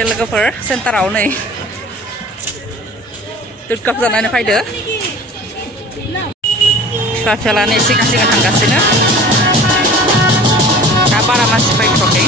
फायदो लोगोफोर सेन्टाराव नै दुध काप जानानै फायदो फिसा फिसालानो सिगां सिगां थांगासिनो दा बारा मानसि फैथ'वाखै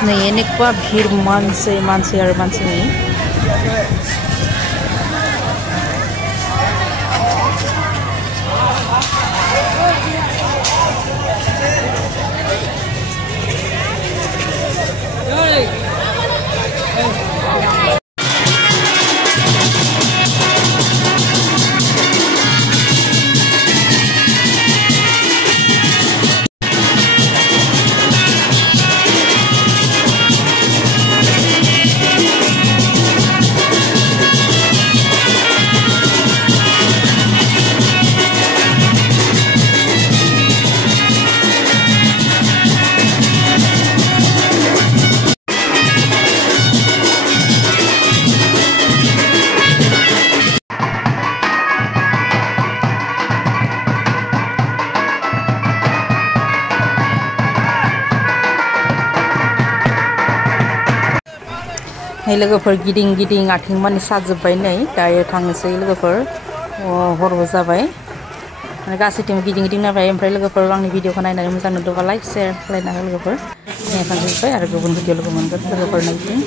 Nah ini kuah bir manse nih. Hai लोगोफोर गिदिं गिदिं आथिं मानि साजोब्बाय नै दायो थांनोसै लोगोफोर हरबो जाबाय माने गासैथिंबो गिदिं गिदिं नायबाय ओमफ्राय लोगोफोर आंनि भिडिअखौ नायनानै मोजां नुदोंबा लाइक शेयार खालामना हो लोगोफोर थांजोब्बाय आरो गुबुन भिडिअ लोगो मोनगोन लोगोफोर नायथिं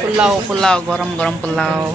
पुलाव पुलाव गरम गरम पुलाव